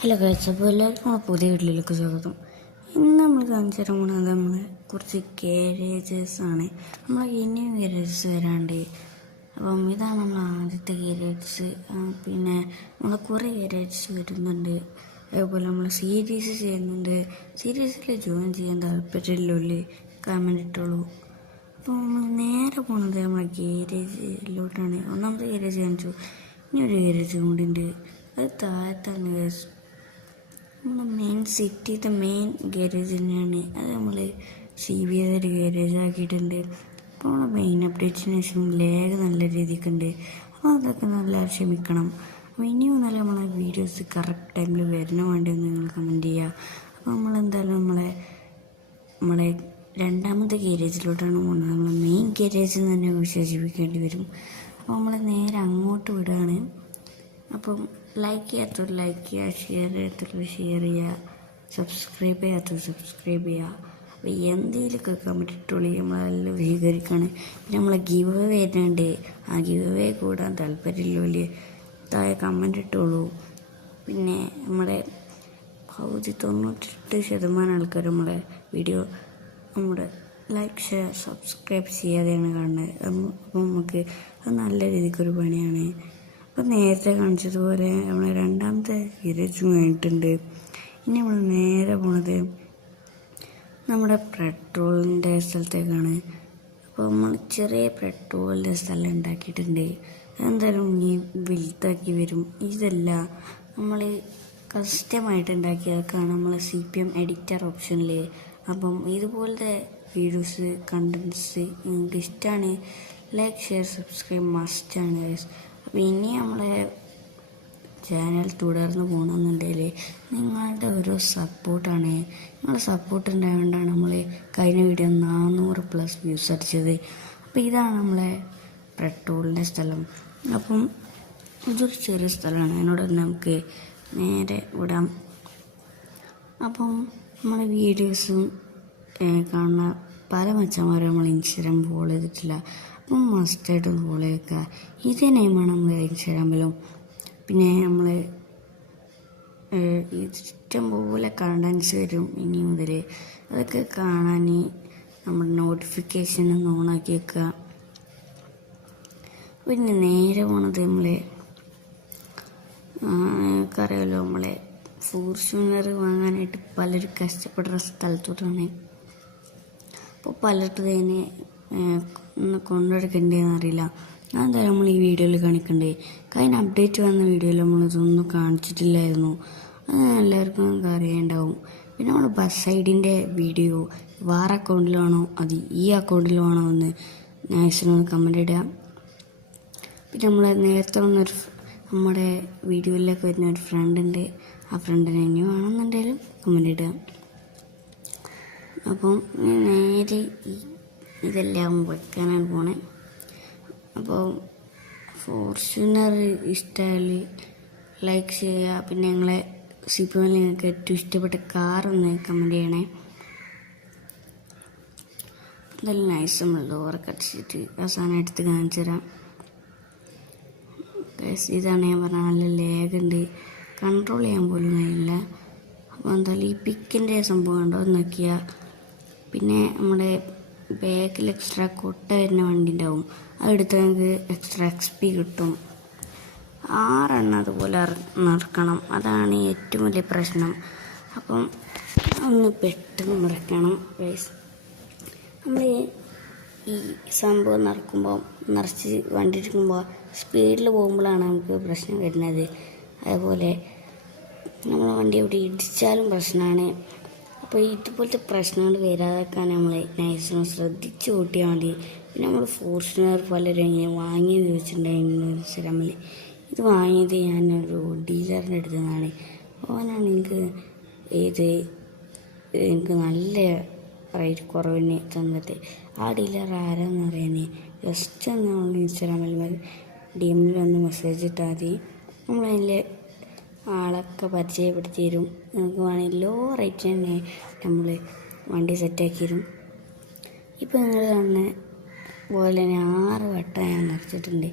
Hello guys, അപ്പോൾ എല്ലാവർക്കും നമ്മുടെ പുതിയ വീട്ടിലേക്ക് സ്വാഗതം. ഇന്ന് നമ്മൾ കാണിച്ചു തരാൻ പോകുന്നത് നമ്മൾ കുറച്ച് ഗാരേജസ് ആണ്. നമ്മൾ ഇനിയും ഗാരേജസ് വരാണ്ട്. അപ്പം ഇതാണ് നമ്മൾ ആദ്യത്തെ ഗാരേജസ്. പിന്നെ നമ്മൾ കുറേ ഗാരേജസ് വരുന്നുണ്ട്. അതേപോലെ നമ്മൾ സീരീസ് ചെയ്യുന്നുണ്ട്. സീരീസിൽ ജോയിൻ ചെയ്യാൻ താല്പര്യമില്ലുള്ളിൽ കമൻറ്റ് ഇട്ടോളൂ. അപ്പോൾ നമ്മൾ നേരെ പോകുന്നത് നമ്മളെ ഗാരേജിലോട്ടാണ്. ഒന്നാമത്തെ ഗാരേജ് കാണിച്ചു, ഇനി ഒരു ഗാരേജ് കൂടി ഉണ്ട്. അത് താഴത്താണ് ഗൈസ്. നമ്മുടെ മെയിൻ സിറ്റിത്തെ മെയിൻ ഗാരേജ് തന്നെയാണ്. അത് നമ്മൾ CB ഒരു ഗാരേജ് ആക്കിയിട്ടുണ്ട്. അപ്പോൾ നമ്മളെ മെയിൻ അപ്ഡേറ്റിന് ശേഷം ലാഗ് നല്ല രീതിക്കുണ്ട്. അപ്പോൾ അതൊക്കെ നല്ല ക്ഷമിക്കണം. അപ്പോൾ ഇനിയും നല്ല നമ്മളെ വീഡിയോസ് കറക്റ്റ് ടൈമിൽ വരുന്ന വേണ്ടി ഒന്ന് നിങ്ങൾ കമൻറ്റ് ചെയ്യുക. അപ്പോൾ നമ്മളെന്തായാലും നമ്മളെ രണ്ടാമത്തെ ഗാരേജിലോട്ടാണ് പോകുന്നത്. നമ്മൾ മെയിൻ ഗാരേജ് തന്നെ വിശേഷിപ്പിക്കേണ്ടി വരും. അപ്പോൾ നമ്മൾ നേരെ അങ്ങോട്ട് വിടുകയാണ്. അപ്പം ലൈക്ക് ചെയ്യാത്തവർ ലൈക്ക് ചെയ്യുക, ഷെയർ ചെയ്യാത്തവർ ഷെയർ ചെയ്യുക, സബ്സ്ക്രൈബ് ചെയ്യാത്തവർ സബ്സ്ക്രൈബ് ചെയ്യുക. അപ്പോൾ എന്തെങ്കിലുമൊക്കെ കമൻറ്റ് ഇട്ടോളി, നമ്മളെല്ലാം സ്വീകരിക്കുകയാണ്. പിന്നെ നമ്മളെ ഗിവ് അവേ വരുന്നുണ്ട്. ആ ഗിവ് അവേ കൂടാൻ താല്പര്യമില്ല താഴെ കമൻറ്റ് ഇട്ടോളൂ. പിന്നെ നമ്മുടെ 98% ആൾക്കാർ നമ്മളെ വീഡിയോ ലൈക്ക് ഷെയർ സബ്സ്ക്രൈബ് ചെയ്യാതെയാണ് കാണുന്നത്. അപ്പം നമുക്ക് അത് നല്ല രീതിക്കൊരു പണിയാണ്. അപ്പോൾ നേരത്തെ കാണിച്ചതുപോലെ നമ്മൾ രണ്ടാമത്തെ ഗാരേജും കഴിഞ്ഞിട്ടുണ്ട്. ഇനി നമ്മൾ നേരെ പോണത് നമ്മുടെ പെട്രോളിൻ്റെ സ്ഥലത്തേക്കാണ്. അപ്പോൾ നമ്മൾ ചെറിയ പെട്രോളിൻ്റെ സ്ഥലം ഉണ്ടാക്കിയിട്ടുണ്ട്. എന്തായാലും ഇനി വലുതാക്കി വരും. ഇതല്ല നമ്മൾ കസ്റ്റമായിട്ട് ഉണ്ടാക്കിയതൊക്കെയാണ് നമ്മൾ CPM എഡിറ്റർ ഓപ്ഷനിൽ. അപ്പം ഇതുപോലത്തെ വീഡിയോസ് കണ്ടൻസ് നിങ്ങൾക്ക് ഇഷ്ടമാണ്, ലൈക്ക് ഷെയർ സബ്സ്ക്രൈബ് മസ്റ്റാണ് ഗൈസ്. അപ്പോൾ ഇനി നമ്മളെ ചാനൽ തുടർന്ന് പോകണമെന്നുണ്ടെങ്കിൽ നിങ്ങളുടെ ഒരു സപ്പോർട്ടാണ്. നിങ്ങളുടെ സപ്പോർട്ട് ഉണ്ടായതുകൊണ്ടാണ് നമ്മൾ കഴിഞ്ഞ വീഡിയോ 400+ വ്യൂസ് അടിച്ചത്. അപ്പോൾ ഇതാണ് നമ്മളെ പെട്രോളിൻ്റെ സ്ഥലം. അപ്പം ഇതൊരു ചെറിയ സ്ഥലമാണ്, അതിനോട് തന്നെ നമുക്ക് നേരെ വിടാം. അപ്പം നമ്മളെ വീഡിയോസും കാണുന്ന പല മച്ചന്മാരും നമ്മൾ ഇൻസ്റ്റാഗ്രാം ഫോളോ ചെയ്തിട്ടില്ല. അപ്പം മസ്റ്റായിട്ട് ഫോളോ ചെയ്യുക. ഇതേ നെയിമാണ് നമ്മൾ ഇൻസ്റ്റാഗ്രാമിലും. പിന്നെ നമ്മൾ ഇഷ്ടംപോലെ കണ്ടൻസ് വരും ഇനി മുതൽ. അതൊക്കെ കാണാൻ നമ്മുടെ നോട്ടിഫിക്കേഷൻ ഒന്ന് ഓണാക്കി വെക്കുക. പിന്നെ നേരെ പോണത് നമുക്കറിയാമല്ലോ, നമ്മളെ ഫോർച്യൂണർ വാങ്ങാനായിട്ട് പലരും കഷ്ടപ്പെടുന്ന സ്ഥലത്തോട്ടാണ്. അപ്പോൾ പലർക്കും അതിനെ കൊണ്ടെടുക്കേണ്ടതെന്ന് അറിയില്ല. അതെന്തായാലും നമ്മൾ ഈ വീഡിയോയിൽ കാണിക്കണ്ടേ. കഴിഞ്ഞ അപ്ഡേറ്റ് വന്ന വീഡിയോയിൽ നമ്മളിതൊന്നും കാണിച്ചിട്ടില്ലായിരുന്നു. അത് എല്ലാവർക്കും അറിയാണ്ടാവും. പിന്നെ നമ്മൾ ബസ് സൈഡിൻ്റെ വീഡിയോ വേറെ അക്കൗണ്ടിലാണോ അത് ഈ അക്കൗണ്ടിലാണോ എന്ന് മാക്സിമം കമൻറ്റ് ഇടുക. പിന്നെ നമ്മൾ നേരത്തെ നമ്മുടെ വീഡിയോയിലേക്ക് വരുന്ന ഒരു ഫ്രണ്ടുണ്ട്. ആ ഫ്രണ്ടിനെ ഇനിയും ആണെന്നുണ്ടെങ്കിലും കമൻറ്റ് ഇടുക. അപ്പം നേരെ ഇതെല്ലാം വെക്കാനാണ് പോണേ. അപ്പോൾ ഫോർച്യൂണർ ഇഷ്ടമായാൽ ലൈക്ക് ചെയ്യുക. പിന്നെ ഞങ്ങളെ CPM നിങ്ങൾക്ക് ഏറ്റവും ഇഷ്ടപ്പെട്ട കാറൊന്ന് കമൻറ്റ് ചെയ്യണേ. എന്തായാലും നൈസ് നമ്മൾ ഡോറൊക്കെ അടിച്ചിട്ട് അവസാനം എടുത്ത് കാണിച്ചു തരാം. ഇതാണ് ഞാൻ പറഞ്ഞ നല്ല ലേഗുണ്ട്, കൺട്രോൾ ചെയ്യാൻ പോലും കഴിയില്ല. അപ്പോൾ എന്തായാലും ഈ പിക്കിൻ്റെ സംഭവം ഉണ്ടോ എന്ന് നോക്കിയാൽ പിന്നെ നമ്മുടെ ബാക്കിൽ എക്സ്ട്രാ കൊട്ട വരുന്ന വണ്ടി ഉണ്ടാവും. അതെടുത്ത് നമുക്ക് എക്സ്ട്രാ XP കിട്ടും. 6 എണ്ണം അതുപോലെ നിറക്കണം. അതാണ് ഏറ്റവും വലിയ പ്രശ്നം. അപ്പം ഒന്ന് പെട്ടെന്ന് നിറയ്ക്കണം ഗൈസ്. നമ്മൾ ഈ സംഭവം നിറച്ച് വണ്ടി എടുക്കുമ്പോൾ സ്പീഡിൽ പോകുമ്പോഴാണ് നമുക്ക് പ്രശ്നം വരുന്നത്. അതേപോലെ നമ്മളെ വണ്ടി എവിടെ ഇടിച്ചാലും പ്രശ്നമാണ്. അപ്പോൾ ഇതുപോലത്തെ പ്രശ്നങ്ങൾ വരാതെക്കാൻ നമ്മൾ നൈസിനും ശ്രദ്ധിച്ച് ഓട്ടിയാൽ മതി. പിന്നെ നമ്മൾ ഫോർച്യൂണർ പലരും ഇങ്ങനെ വാങ്ങിയെന്ന് ചോദിച്ചിട്ടുണ്ടായിരുന്നു ഇൻസ്റ്റാഗ്രാമിൽ. ഇത് വാങ്ങിയത് ഞാനൊരു ഡീലറിൻ്റെ അടുത്ത് നിന്നാണ്. അവനാണ് എനിക്ക് നല്ല റേറ്റ് കുറവിന് തന്നത്. ആ ഡീലർ ആരാന്ന് അറിയാൻ ജസ്റ്റ് ഒന്ന് നമ്മൾ ഇൻസ്റ്റാഗ്രാമിൽ DM ഒന്ന് മെസ്സേജ് ഇട്ടാൽ മതി. നമ്മളതിൽ ആളൊക്കെ പരിചയപ്പെടുത്തി തരും. നമുക്ക് വേണമെങ്കിൽ ലോ റേറ്റ് തന്നെ നമ്മൾ വണ്ടി സെറ്റാക്കി തരും. ഇപ്പോൾ നിങ്ങൾ കാണുന്ന പോലെ തന്നെ 6 വട്ടം ഞാൻ നിറച്ചിട്ടുണ്ട്.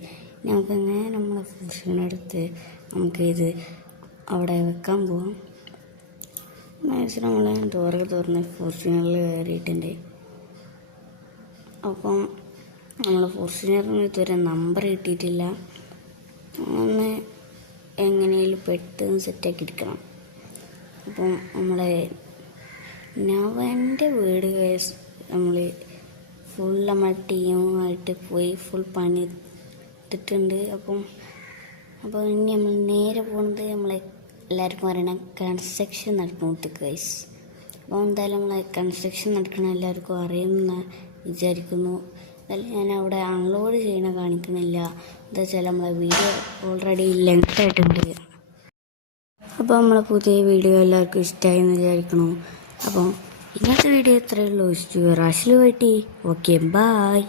നമുക്കങ്ങനെ നമ്മളെ ഫോർച്യൂണർ എടുത്ത് നമുക്ക് ഇത് അവിടെ വെക്കാൻ പോവാം. മാക്സിമം നമ്മൾ ഡോറൊക്കെ തുറന്ന് ഫോർച്യൂണറിൽ കയറിയിട്ടുണ്ട്. അപ്പം നമ്മൾ ഫോർച്യൂണറിന് ഇതുവരെ നമ്പർ കിട്ടിയിട്ടില്ല. ഒന്ന് എങ്ങനെയും പെട്ടെന്ന് സെറ്റാക്കി എടുക്കണം. അപ്പം നമ്മളെ നവൻ്റെ വീട് നമ്മൾ ഫുൾ നമ്മൾ ടീമുമായിട്ട് പോയി ഫുൾ പണി ഇട്ടിട്ടുണ്ട്. അപ്പോൾ ഇനി നമ്മൾ നേരെ പോകുന്നത് നമ്മളെ എല്ലാവർക്കും അറിയണം കൺസ്ട്രക്ഷൻ നടക്കുന്നത് ഗൈസ്. അപ്പോൾ എന്തായാലും നമ്മളെ കൺസ്ട്രക്ഷൻ നടക്കണം എല്ലാവർക്കും അറിയുമെന്ന് വിചാരിക്കുന്നു. എന്തായാലും ഞാൻ അവിടെ അൺലോഡ് ചെയ്യണ കാണിക്കുന്നില്ല. എന്താ വെച്ചാൽ നമ്മളെ വീഡിയോ ഓൾറെഡി ലെങ്ത് ആയിട്ടുണ്ട്. അപ്പോൾ നമ്മളെ പുതിയ വീഡിയോ എല്ലാവർക്കും ഇഷ്ടമായി എന്ന് വിചാരിക്കണം. അപ്പം ഇന്നത്തെ വീഡിയോ ഇത്രയേ ഉള്ളൂ. റാഷിൽ പോയിട്ട് ഓക്കെ ബായ്.